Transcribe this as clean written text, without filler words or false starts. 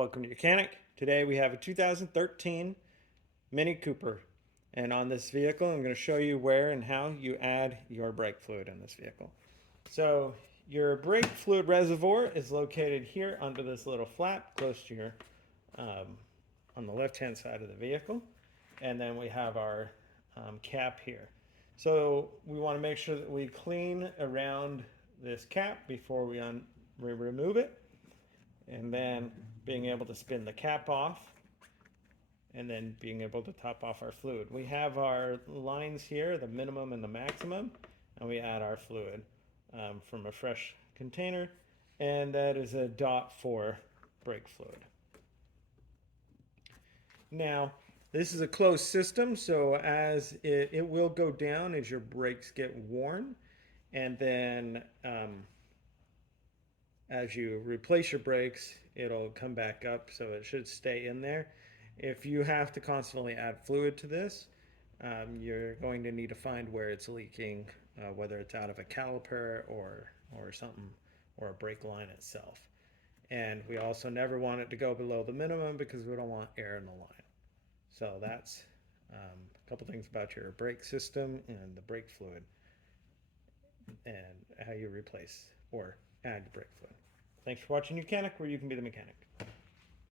Welcome to Mechanic. Today we have a 2013 Mini Cooper. And on this vehicle, I'm going to show you where and how you add your brake fluid in this vehicle. So your brake fluid reservoir is located here under this little flap close to your, on the left-hand side of the vehicle. And then we have our cap here. So we want to make sure that we clean around this cap before we remove it. And then being able to spin the cap off, and then being able to top off our fluid. We have our lines here, the minimum and the maximum, and we add our fluid from a fresh container, and that is a dot for brake fluid. Now, this is a closed system, so as it will go down as your brakes get worn, and then as you replace your brakes, it'll come back up, so it should stay in there. If you have to constantly add fluid to this, you're going to need to find where it's leaking, whether it's out of a caliper or something, or a brake line itself. And we also never want it to go below the minimum because we don't want air in the line. So that's a couple things about your brake system and the brake fluid and how you replace or add brake fluid. Thanks for watching Mechanic, where you can be the mechanic.